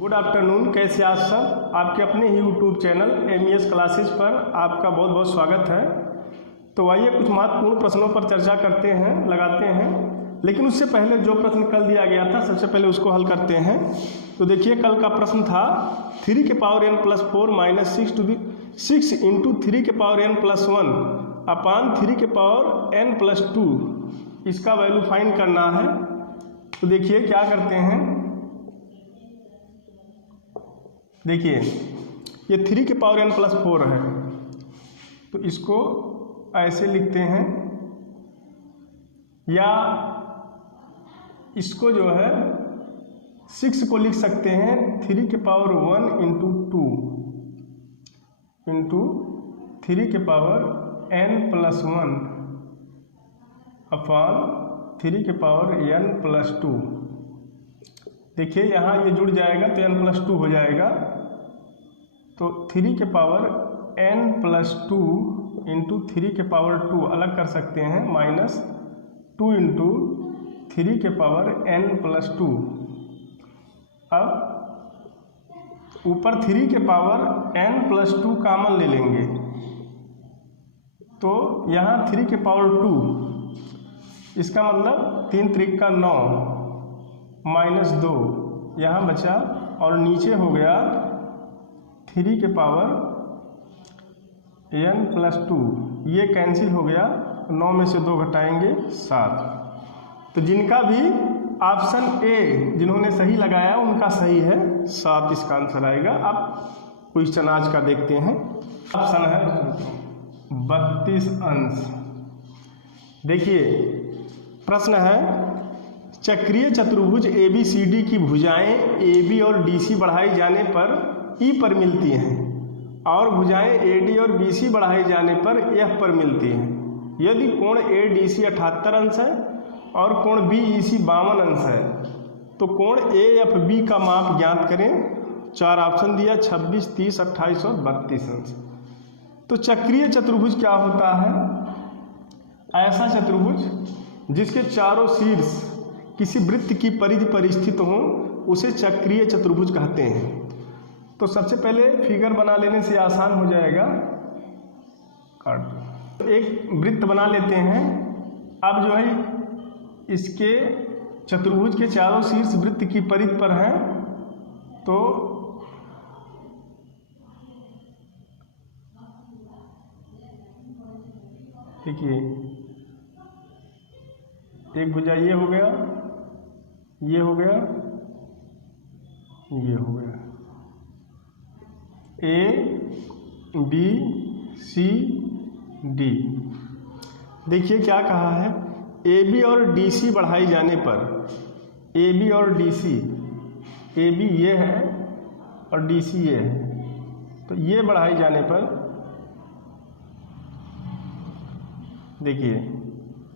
Good afternoon, कैसे आज सब। आपके अपने ही यूट्यूब चैनल MES क्लासेज पर आपका बहुत बहुत स्वागत है। तो आइए कुछ महत्वपूर्ण प्रश्नों पर चर्चा करते हैं, लगाते हैं। लेकिन उससे पहले जो प्रश्न कल दिया गया था सबसे पहले उसको हल करते हैं। तो देखिए कल का प्रश्न था 3 के power n plus 4 minus 6 into 3 के पावर n प्लस 1 अपान 3 के पावर n प्लस 2, इसका वैल्यू फाइंड करना है। तो देखिए क्या करते हैं, देखिए ये 3 के पावर n प्लस 4 है, तो इसको ऐसे लिखते हैं, या इसको जो है 6 को लिख सकते हैं 3 के पावर 1 इंटू 2 इंटू 3 के पावर n प्लस 1 अपान 3 के पावर n प्लस 2। देखिए यहाँ ये जुड़ जाएगा तो n प्लस 2 हो जाएगा। तो 3 के पावर n प्लस 2 इंटू 3 के पावर 2 अलग कर सकते हैं, माइनस 2 इंटू 3 के पावर n प्लस 2। अब ऊपर 3 के पावर n प्लस 2 कामन ले लेंगे, तो यहाँ 3 के पावर 2, इसका मतलब 3 त्रिक का 9 माइनस 2 यहाँ बचा, और नीचे हो गया 3 के पावर n प्लस 2, ये कैंसिल हो गया, 9 में से 2 घटाएंगे 7। तो जिनका भी ऑप्शन ए जिन्होंने सही लगाया उनका सही है, 7 इसका आंसर आएगा। अब क्वेश्चन आज का देखते हैं। ऑप्शन है 32 अंश। देखिए प्रश्न है, चक्रीय चतुर्भुज ABCD की भुजाएं AB और DC बढ़ाई जाने पर E पर मिलती हैं और भुजाएं AD और BC बढ़ाई जाने पर F पर मिलती हैं। यदि कोण ADC 78 अंश है और कोण BEC 52 अंश है, तो कोण AFB का माप ज्ञात करें। 4 ऑप्शन दिया, 26, 30, 28 और 32 अंश। तो चक्रीय चतुर्भुज क्या होता है? ऐसा चतुर्भुज जिसके चारों शीर्ष किसी वृत्त की परिधि पर स्थित हो उसे चक्रीय चतुर्भुज कहते हैं। तो सबसे पहले फिगर बना लेने से आसान हो जाएगा। एक वृत्त बना लेते हैं। अब जो है इसके चतुर्भुज के चारों शीर्ष वृत्त की परिधि पर हैं, तो देखिए एक भुजा ये हो गया, ये हो गया, ये हो गया, A B C D। देखिए क्या कहा है, AB और DC बढ़ाई जाने पर, AB और DC, AB ये है और DC ये है, तो ये बढ़ाई जाने पर देखिए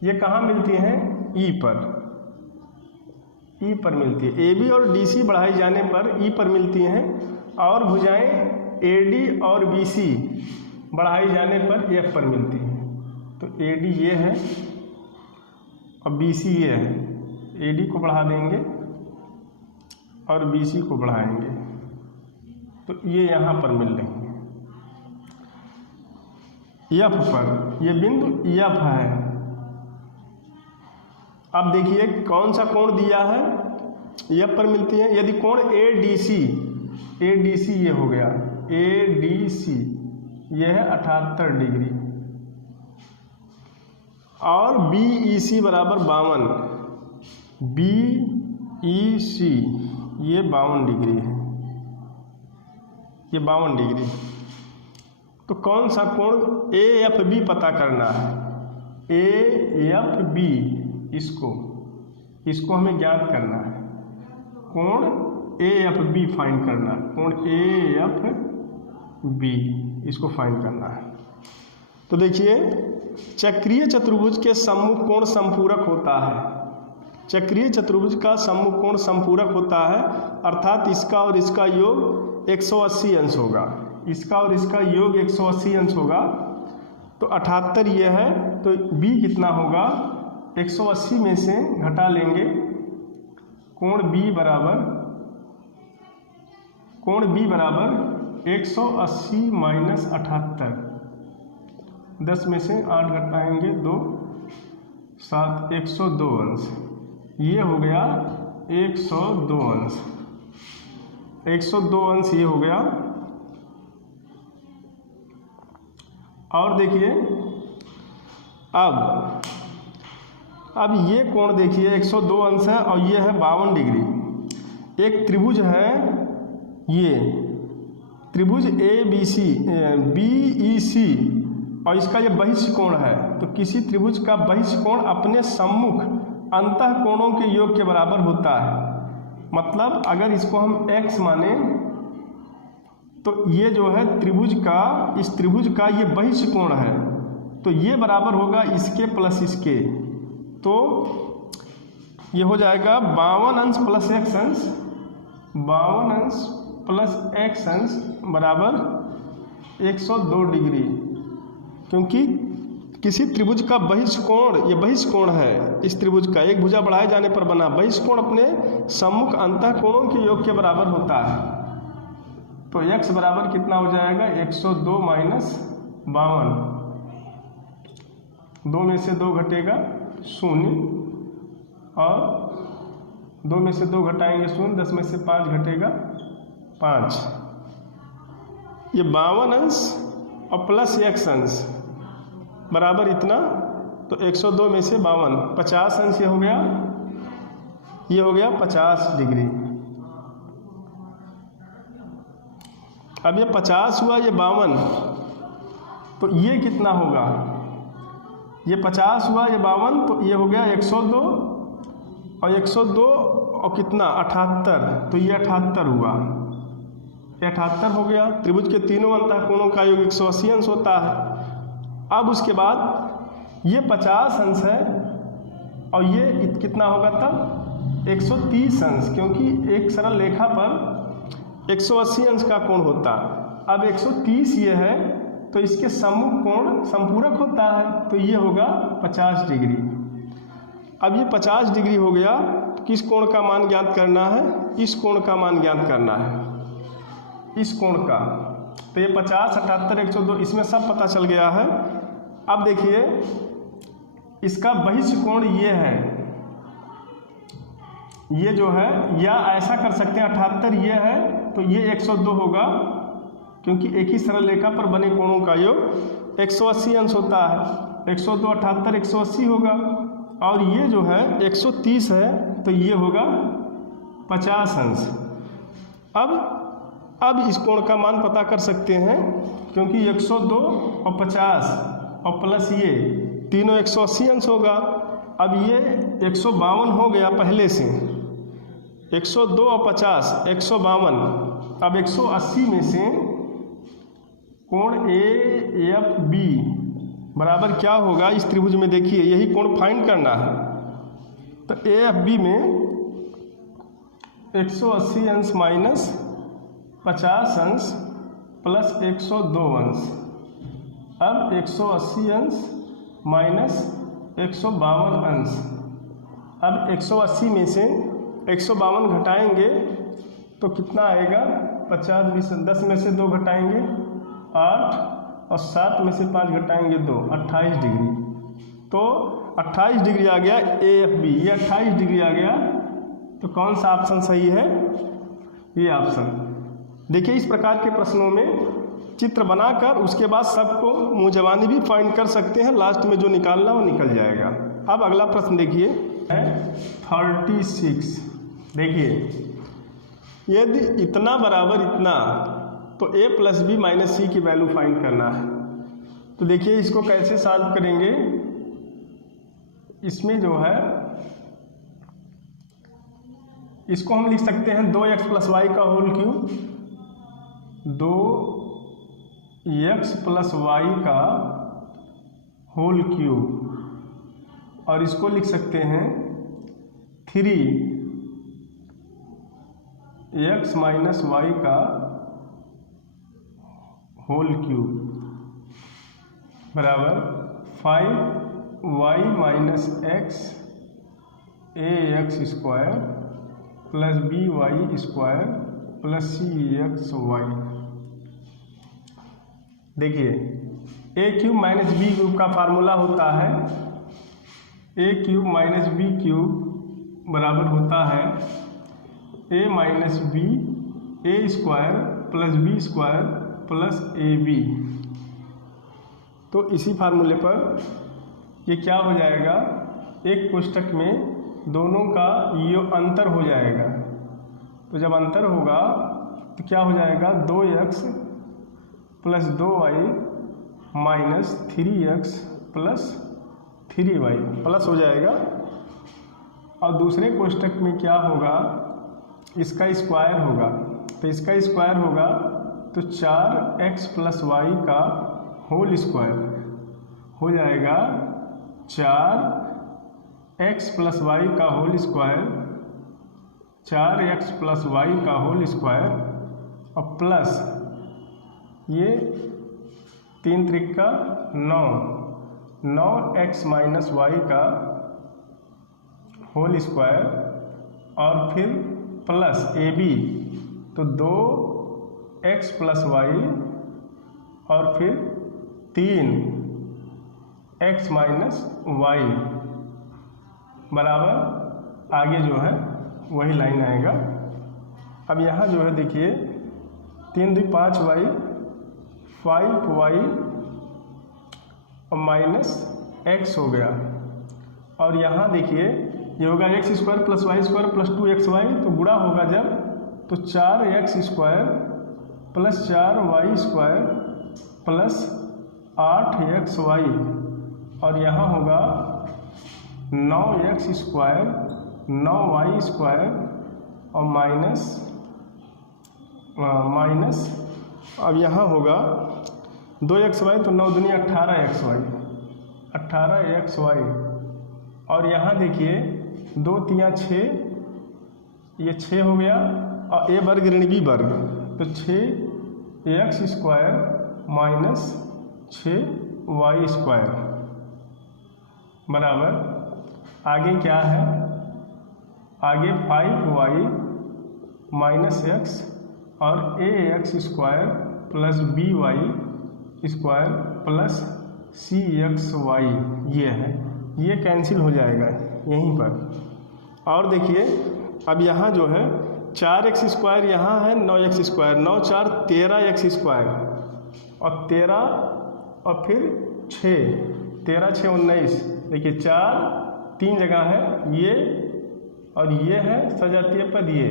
ये कहाँ मिलती हैं? E पर, E पर मिलती है। AB और DC बढ़ाई जाने पर E पर मिलती हैं और भुजाएं AD और BC बढ़ाई जाने पर F पर मिलती हैं। तो AD ये है और BC ये है, AD को बढ़ा देंगे और BC को बढ़ाएंगे, तो ये यहाँ पर मिल रही हैं। F पर ये बिंदु F है। अब देखिए कौन सा कोण दिया है, F पर मिलती है। यदि कोण ADC ये हो गया, ADC ये है 78 डिग्री, और BEC बराबर 52, BEC ये 52 डिग्री है, ये 52 डिग्री। तो कौन सा कोण AFB पता करना है, AFB, इसको हमें ज्ञात करना है। कोण AFB फाइंड करना है, कोण AFB इसको फाइंड करना है। तो देखिए चक्रीय चतुर्भुज के सम्मुख कोण संपूरक होता है। चक्रीय चतुर्भुज का सम्मुख कोण संपूरक होता है, अर्थात इसका और इसका योग 180 अंश होगा, इसका और इसका योग 180 अंश होगा। तो 78 ये है, तो B कितना होगा, 180 में से घटा लेंगे, कोण B बराबर कोण बी बराबर 180 माइनस 78, 10 में से 8 घटाएंगे 2, 7, 102 अंश। ये हो गया 102 अंश, 102 अंश ये हो गया। और देखिए अब ये कोण देखिए 102 अंश है और ये है 52 डिग्री। एक त्रिभुज है, ये त्रिभुज BEC और इसका ये बहिष्ठ कोण है। तो किसी त्रिभुज का बहिष्ठ कोण अपने सम्मुख अंतः कोणों के योग के बराबर होता है। मतलब अगर इसको हम x माने तो ये जो है त्रिभुज का, इस त्रिभुज का ये बहिष्ठ कोण है, तो ये बराबर होगा इसके प्लस इसके। तो ये हो जाएगा 52 अंश प्लस x अंश, 52 अंश प्लस x अंश बराबर 102 डिग्री। क्योंकि किसी त्रिभुज का बहिष्ठ कोण, ये बहिष्ठ कोण है इस त्रिभुज का, एक भुजा बढ़ाए जाने पर बना बहिष्ठ कोण अपने सम्मुख अंतः कोणों के योग के बराबर होता है। तो x बराबर कितना हो जाएगा 102 माइनस 52, 2 में से 2 घटेगा 0 और 2 में से 2 घटाएंगे 0, 10 में से 5 घटेगा 5। ये 52 अंश और प्लस x अंश बराबर इतना, तो 102 में से 52, 50 अंश ये हो गया 50 डिग्री। अब ये 50 हुआ, ये 52, तो ये कितना होगा, ये 50 हुआ, ये 52, तो ये हो गया 102 और 102 और कितना 78, तो ये 78 हुआ, ये 78 हो गया। त्रिभुज के तीनों अंतः कोणों का योग 180 अंश होता है। अब उसके बाद ये 50 अंश है और ये कितना होगा तब 130 अंश, क्योंकि एक सरल रेखा पर 180 अंश का कोण होता। अब 130 ये है तो इसके सम्मुख कोण संपूरक होता है, तो ये होगा 50 डिग्री। अब ये 50 डिग्री हो गया, तो किस कोण का मान ज्ञात करना है, इस कोण का मान ज्ञात करना है, इस कोण का। तो ये 50, 78, 102 इसमें सब पता चल गया है। अब देखिए इसका बहिष्ठ कोण ये है, ये जो है, या ऐसा कर सकते हैं 78 ये है तो ये 102 होगा, क्योंकि एक ही सरल रेखा पर बने कोणों का योग 180 अंश होता है। 102, 78, 180 होगा। और ये जो है 130 है तो ये होगा 50 अंश। अब इस कोण का मान पता कर सकते हैं, क्योंकि 102 और 50 और प्लस ये तीनों 180 अंश होगा। अब ये 152 हो गया पहले से, 102 और 50 152। अब 180 में से कोण AFB बराबर क्या होगा इस त्रिभुज में, देखिए यही कोण फाइंड करना है। तो AFB में 180 अंश माइनस 50 अंश प्लस 102 अंश। अब 180 अंश माइनस 152 अंश। अब 180 में से 152 घटाएंगे तो कितना आएगा 50, 20, 10 में से 2 घटाएंगे 8 और 7 में से 5 घटाएंगे 2, 28 डिग्री। तो 28 डिग्री आ गया AFB, ये 28 डिग्री आ गया। तो कौन सा ऑप्शन सही है, ये ऑप्शन। देखिए इस प्रकार के प्रश्नों में चित्र बनाकर उसके बाद सबको मुँह जबानी भी फाइंड कर सकते हैं, लास्ट में जो निकालना वो निकल जाएगा। अब अगला प्रश्न देखिए 36। देखिए यदि इतना बराबर इतना, तो a प्लस बी माइनस सी की वैल्यू फाइंड करना है। तो देखिए इसको कैसे सॉल्व करेंगे। इसमें जो है इसको हम लिख सकते हैं 2x प्लस वाई का whole cube, 2x plus y का होल क्यूब, और इसको लिख सकते हैं 3x माइनस वाई का होल क्यूब बराबर 5y minus x ax square plus by square plus c x y. देखिए a cube minus b cube का फार्मूला होता है a cube minus b cube बराबर होता है a minus b a square plus b square plus a b. तो इसी फार्मूले पर ये क्या हो जाएगा, एक कोष्ठक में दोनों का ये अंतर हो जाएगा। तो जब अंतर होगा तो क्या हो जाएगा, 2x plus 2y minus 3x plus 3y plus हो जाएगा। और दूसरे कोष्ठक में क्या होगा, इसका स्क्वायर होगा। तो इसका स्क्वायर होगा तो 4x प्लस y का होल स्क्वायर हो जाएगा 4x प्लस वाई का whole square, 4x plus y का होल स्क्वायर और प्लस ये 3 त्रिका 9, 9x माइनस वाई का होल स्क्वायर और फिर प्लस ए बी, तो 2x प्लस वाई और फिर 3x माइनस वाई बराबर आगे जो है वही लाइन आएगा। अब यहाँ जो है देखिए 3 2 5y 5y और माइनस x हो गया। और यहाँ देखिए ये होगा x square plus y square plus 2xy, तो गुणा होगा जब तो 4x square plus 4y square plus 8xy और यहाँ होगा 9x स्क्वायर 9y स्क्वायर और माइनस अब यहाँ होगा 2xy, तो 9 दूनी 18xy 18xy। और यहाँ देखिए 2 3 6, ये 6 हो गया और ए वर्ग ऋण बी वर्ग, तो 6x square minus 6y square बराबर आगे क्या है, आगे 5y माइनस x और ax square plus by square plus cxy ये है, ये कैंसिल हो जाएगा यहीं पर। और देखिए अब यहाँ जो है 4x स्क्वायर यहाँ है 9x स्क्वायर, 9 4 13x स्क्वायर और 13 और फिर 6 13 6 19। देखिए 4 3 जगह है ये और ये है सजातीय पद ये,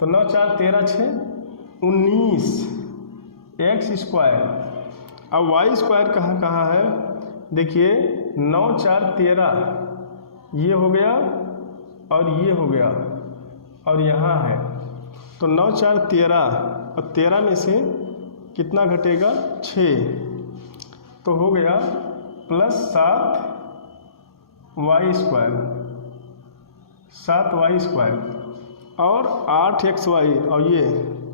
तो 9 4 13 6 19 x स्क्वायर। अब y स्क्वायर कहाँ कहाँ है, देखिए 9 4 13 ये हो गया और ये हो गया और यहाँ है, तो 9 4 13 और 13 में से कितना घटेगा 6, तो हो गया plus 7y square 7y square और 8xy और ये,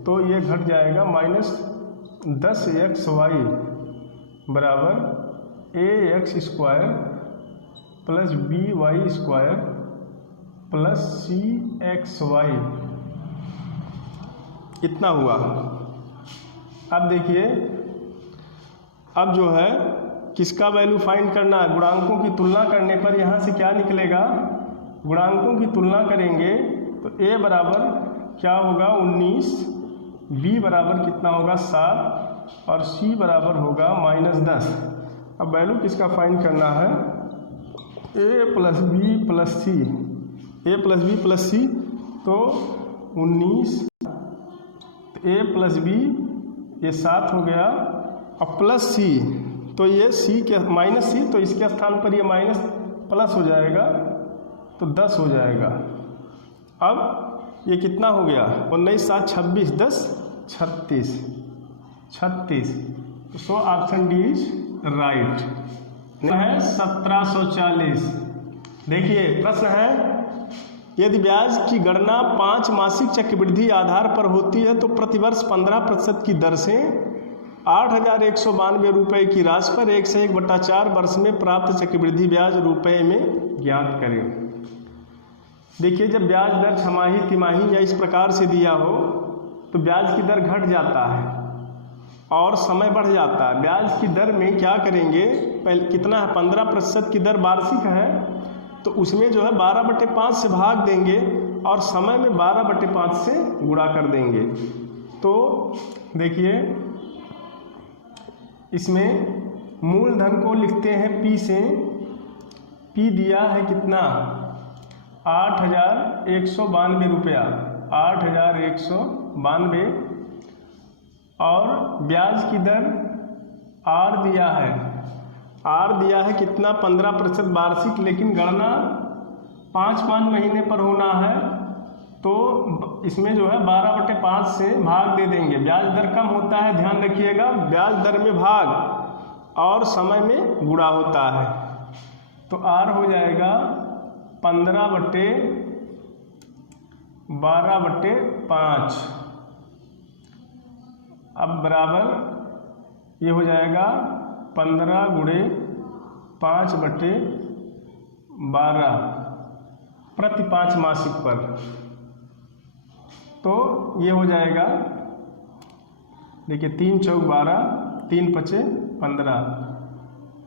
तो ये घट जाएगा माइनस 10xy बराबर ax square plus by square plus cxy इतना हुआ। अब देखिए अब जो है किसका वैल्यू फाइंड करना है, गुणांकों की तुलना करने पर यहाँ से क्या निकलेगा, गुणांकों की तुलना करेंगे तो a बराबर क्या होगा 19, b बराबर कितना होगा 7 और c बराबर होगा -10। अब वैल्यू किसका फाइंड करना है, a plus b plus c, a plus b plus c, तो 19 a प्लस बी ये 7 हो गया और प्लस सी, तो ये सी के माइनस सी, तो इसके स्थान पर ये माइनस प्लस हो जाएगा तो 10 हो जाएगा। अब ये कितना हो गया 19 7 26 10 36 36, so option D is right है 1740। देखिए प्रश्न है, यदि ब्याज की गणना 5 मासिक चक्रवृद्धि आधार पर होती है तो प्रतिवर्ष 15% की दर से 8,192 रुपये की राशि पर 1 से 1/4 वर्ष में प्राप्त चक्रवृद्धि ब्याज रुपए में ज्ञात करें। देखिए जब ब्याज दर छमाही तिमाही या इस प्रकार से दिया हो तो ब्याज की दर घट जाता है और समय बढ़ जाता है। ब्याज की दर में क्या करेंगे, पहले कितना है 15% की दर वार्षिक है, तो उसमें जो है 12/5 से भाग देंगे और समय में 12/5 से गुणा कर देंगे। तो देखिए इसमें मूलधन को लिखते हैं P से। P दिया है कितना 8,192 रुपया, 8,192, और ब्याज की दर R दिया है, R दिया है कितना 15% वार्षिक, लेकिन गणना 5 महीने पर होना है, तो इसमें जो है 12/5 से भाग दे देंगे। ब्याज दर कम होता है, ध्यान रखिएगा, ब्याज दर में भाग और समय में गुणा होता है। तो R हो जाएगा 15/12/5, अब बराबर ये हो जाएगा 15 × 5/12 प्रति 5 मासिक पर। तो ये हो जाएगा, देखिए 3 × 4 = 12, 3 × 5 = 15,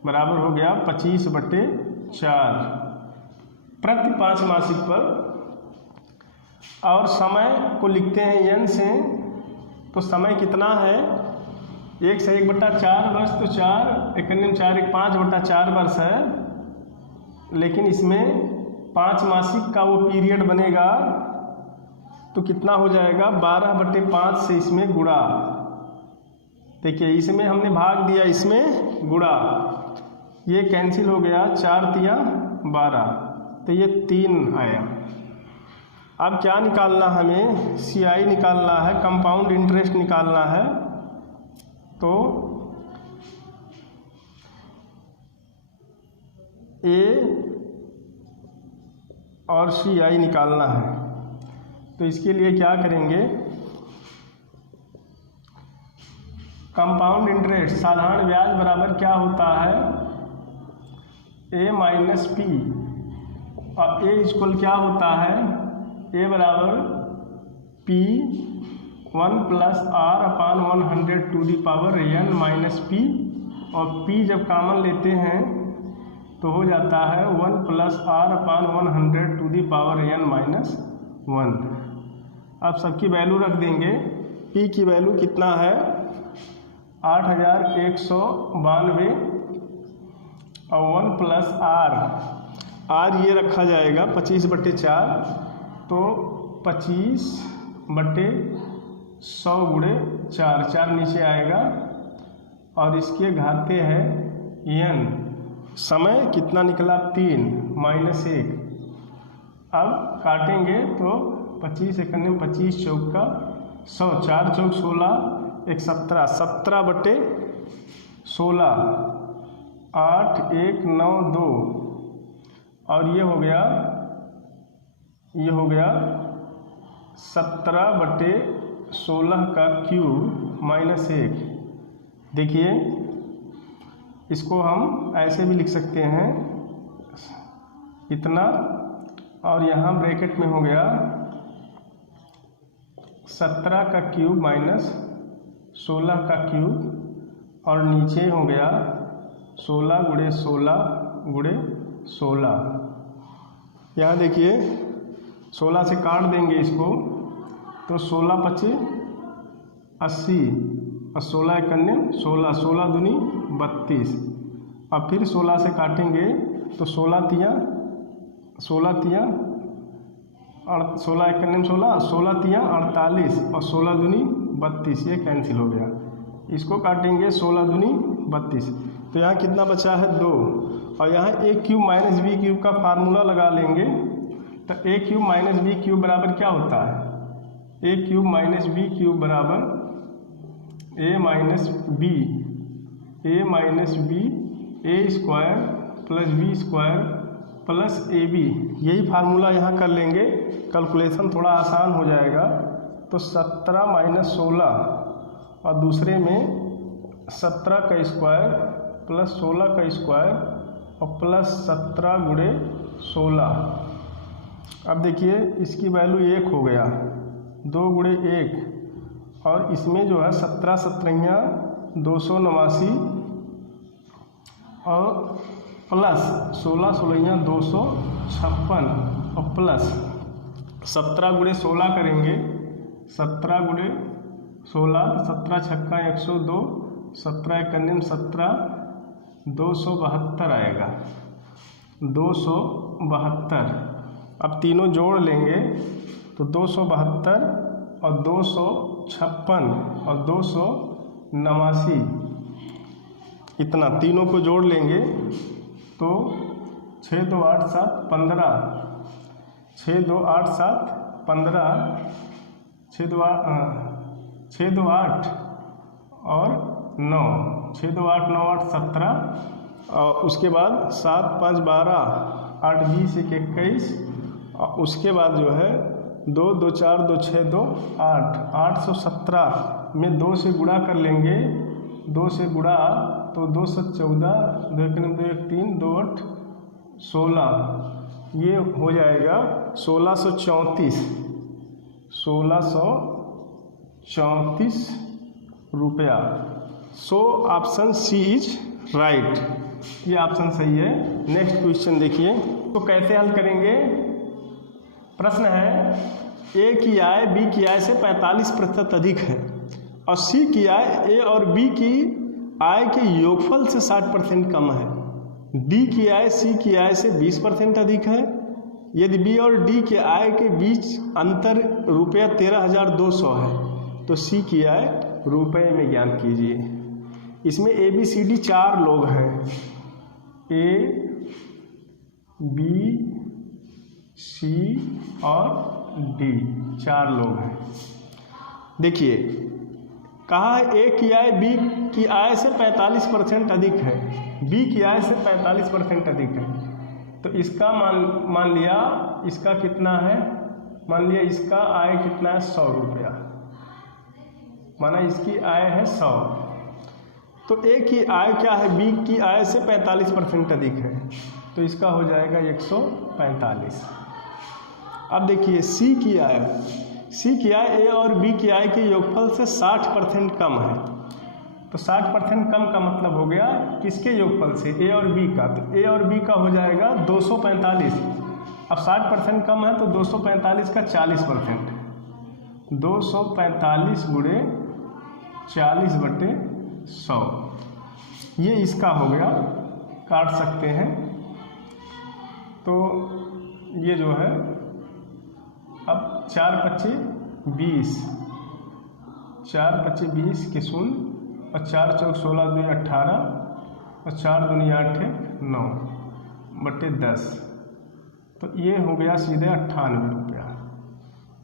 बराबर हो गया 25/4 प्रति 5 मासिक पर। और समय को लिखते हैं n से, तो समय कितना है 1 से 1/4 वर्ष, तो 4 × 4 = 5/4 वर्ष है, लेकिन इसमें 5 मासिक का वो पीरियड बनेगा, तो कितना हो जाएगा 12/5 से इसमें गुणा। देखिए इसमें हमने भाग दिया, इसमें गुणा, ये कैंसिल हो गया, 4 × 3 = 12, तो ये 3 आया। अब क्या निकालना हमें, CI निकालना है, कंपाउंड इंटरेस्ट निकालना है। तो A और CI निकालना है, तो इसके लिए क्या करेंगे, कंपाउंड इंटरेस्ट साधारण ब्याज बराबर क्या होता है A - P, और A = क्या होता है, A बराबर P1 + R/100⁻n - P, और P जब कॉमन लेते हैं तो हो जाता है 1 + R/100⁻n - 1। अब सबकी वैल्यू रख देंगे। P की वैल्यू कितना है 8,192, और 1 + R ये रखा जाएगा 25/4, तो 25/100 × 4, 4 नीचे आएगा, और इसके घाते है n। समय कितना निकला 3 - 1। अब काटेंगे तो 25 × 1 = 25, 4 × 100, 4 × 4 = 16, 1 = 17, 17/16, 8,192, और ये हो गया 17/16³ - 1। देखिए इसको हम ऐसे भी लिख सकते हैं इतना, और यहाँ ब्रैकेट में हो गया 17³ - 16³, और नीचे हो गया 16 × 16 × 16। यहाँ देखिए 16 से काट देंगे इसको, तो 16 × 5 = 80, और 16 × 1 = 16, 16 दूनी 32, अब फिर 16 से काटेंगे तो 16 × 3 = 16, 16 × 1 = 16, 16 × 3 = 48, और 16 दूनी 32, ये कैंसिल हो गया। इसको काटेंगे 16 दूनी 32, तो यहाँ कितना बचा है 2, और यहाँ a³ - b³ का फार्मूला लगा लेंगे। तो a³ - b³ बराबर क्या होता है, a³ - b³ बराबर a - b a² + b² + ab, यही फार्मूला यहाँ कर लेंगे, कैलकुलेशन थोड़ा आसान हो जाएगा। तो 17 - 16, और दूसरे में 17 का स्क्वायर + 16 का स्क्वायर और प्लस 17 × 16। अब देखिए इसकी वैल्यू 1 हो गया, 2 × 1 और इसमें जो है 17 सत्रहियाँ 289 और प्लस 16 16हियाँ 256 और प्लस 17 गुणे 16 करेंगे, 17 गुणे 16 17 छक्का 102, 17 एकन्निम 17, 272 आएगा, 272। अब तीनों जोड़ लेंगे तो 272 और 256 और 289, इतना तीनों को जोड़ लेंगे तो 6 2 8 7 15, 6 2 8 7 15, 6 2 8 और 9, 6 2 8 9 8 17 और उसके बाद 7 5 12 8 20 1 21 और उसके बाद जो है 2 2 4 2 6 2 8 817 में 2 से गुणा कर लेंगे, 2 से गुणा तो 2 7 14 2 1 2 1 3 2 8 16, ये हो जाएगा 1634 रुपया। So option C is right, ये ऑप्शन सही है। नेक्स्ट क्वेश्चन देखिए, तो कैसे हल करेंगे। प्रश्न है ए की आय बी की आय से 45% अधिक है और सी की आय ए और बी की आय के योगफल से 60% कम है। डी की आय सी की आय से 20% अधिक है। यदि बी और डी के आय के बीच अंतर रुपया 13,200 है तो सी की आय रुपये में ज्ञात कीजिए। इसमें ए बी सी डी 4 लोग हैं, ए बी सी और डी 4 लोग हैं। देखिए कहा है ए की आय बी की आय से 45% अधिक है, बी की आय से 45% अधिक है, तो इसका मान लिया इसका कितना है, मान लिया इसका आय कितना है 100 रुपया, माना इसकी आय है 100, तो ए की आय क्या है, बी की आय से 45% अधिक है, तो इसका हो जाएगा 145। अब देखिए सी की आय ए और बी की आय के योगफल से 60% कम है, तो 60% कम का मतलब हो गया किसके योगफल से, ए और बी का, तो ए और बी का हो जाएगा 245। अब 60% कम है तो 245 का 40%, 245 गुणे 40/100, ये इसका हो गया, काट सकते हैं। तो ये जो है अब 4 × 25 20, 4 × 25 20 के 0 और 4 × 4 16 2 18 और 4 दूनी 8 9/10, तो ये हो गया सीधे 98 रुपया,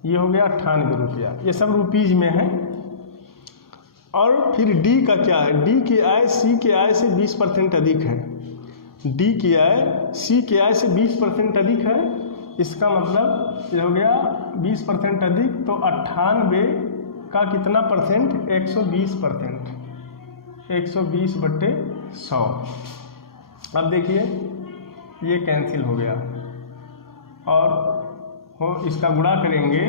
ये हो गया 98 रुपया, ये सब रुपीज़ में है। और फिर डी का क्या है, डी की आय सी के आय से 20% अधिक है, डी की आय सी के आय से 20% अधिक है, इसका मतलब ये हो गया 20% अधिक, तो 98 का कितना परसेंट, 120%, 120/100। अब देखिए ये कैंसिल हो गया और इसका गुणा करेंगे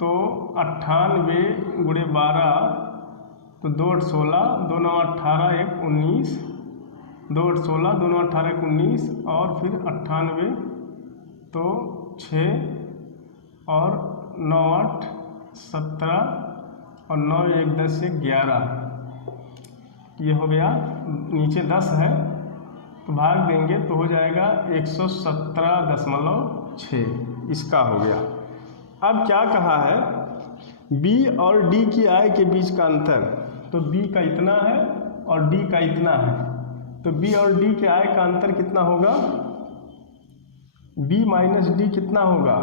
तो 98 गुणे 12 तो 2 8 16 2 9 18 1 19, 2 8 16 2 9 18 1 19 और फिर 98 तो 6 और 9 8 17 और 9 1 10 1 11, ये हो गया, नीचे 10 है तो भाग देंगे तो हो जाएगा 117.6, इसका हो गया। अब क्या कहा है, बी और डी की आय के बीच का अंतर, तो बी का इतना है और डी का इतना है, तो बी और डी के आय का अंतर कितना होगा, बी माइनस डी कितना होगा,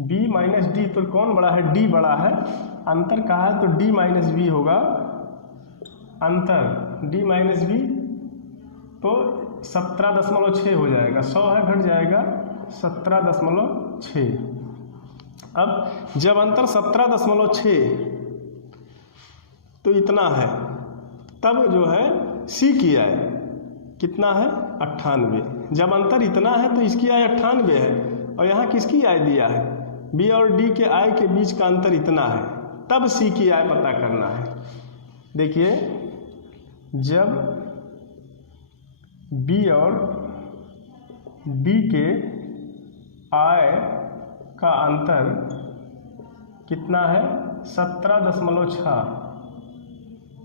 बी माइनस डी, तो कौन बड़ा है, डी बड़ा है, अंतर कहा है तो डी माइनस बी होगा, अंतर डी माइनस बी तो 17.6 हो जाएगा, 100 है घट जाएगा 17.6। अब जब अंतर 17.6 तो इतना है, तब जो है सी की आय कितना है 98, जब अंतर इतना है तो इसकी आय 98 है और यहाँ किसकी आय दिया है, बी और डी के आय के बीच का अंतर इतना है, तब सी की आय पता करना है। देखिए, जब बी और डी के आय का अंतर कितना है 17.6,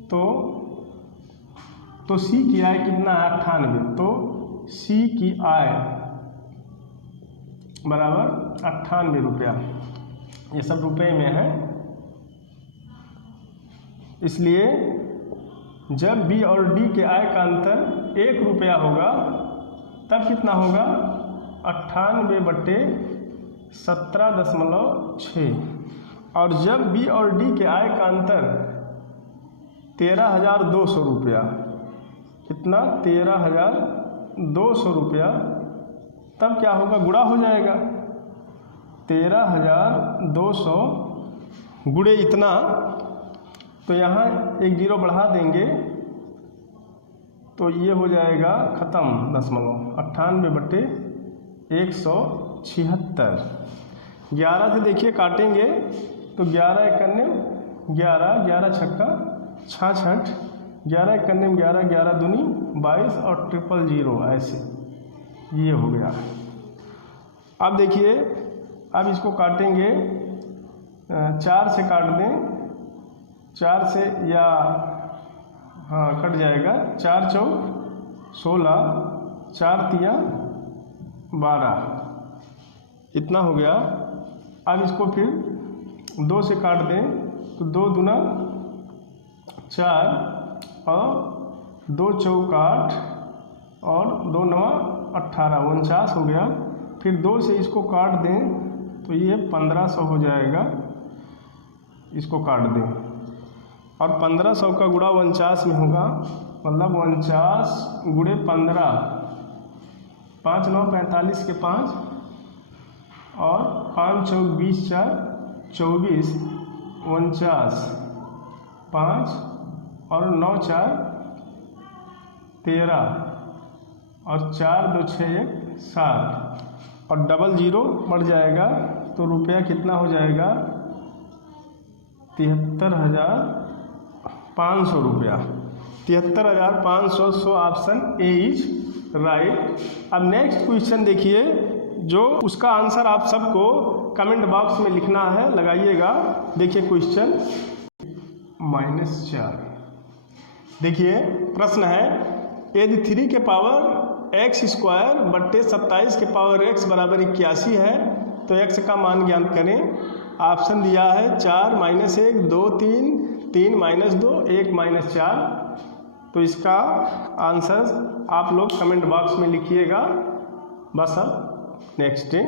तो सी की आय कितना है 98, तो सी की आय बराबर 98 रुपया। ये सब रुपए में है, इसलिए जब बी और डी के आय का अंतर 1 रुपया होगा तब कितना होगा 98/17.6। और जब बी और डी के आय का अंतर 13,200 रुपया, कितना 13,200 रुपया, तब क्या होगा गुणा हो जाएगा। 13,200 गुणे इतना, तो यहाँ एक जीरो बढ़ा देंगे तो ये हो जाएगा ख़त्म दशमलव 98/176। 11 से देखिए काटेंगे तो 11 एकन्ने 11, 11 छक्का 66, 11 एकन्ने 11, 11 दूनी 22 और 000 ऐसे ये हो गया। अब देखिए, अब इसको काटेंगे 4 से काट दें, 4 से या हाँ कट जाएगा, 4 चौक 16, 4 तिया 12, इतना हो गया। अब इसको फिर 2 से काट दें तो 2 दूना 4 और 2 चौक 8 और 2 नवा 18, 49 हो गया। फिर 2 से इसको काट दें तो ये 1500 हो जाएगा, इसको काट दें और 1500 का गुणा 49 में होगा, मतलब 49 गुणे 15, 5 9 45 के 5 और 5 चौक 20, 4 24, 49, 5 और 9 4 13 और 4 2 6 1 7 और 00 बढ़ जाएगा तो रुपया कितना हो जाएगा 73,500 रुपया। 73,500। So option A is right. अब नेक्स्ट क्वेश्चन देखिए, जो उसका आंसर आप सबको कमेंट बॉक्स में लिखना है, लगाइएगा। देखिए क्वेश्चन -4। देखिए प्रश्न है, यदि 3 के पावर x² बट्टे 27 के पावर x बराबर 81 है तो x का मान ज्ञात करें। ऑप्शन दिया है 4 - 1 2 3 3 - 2 1 - 4। तो इसका आंसर आप लोग कमेंट बॉक्स में लिखिएगा। बस अब नेक्स्ट डे।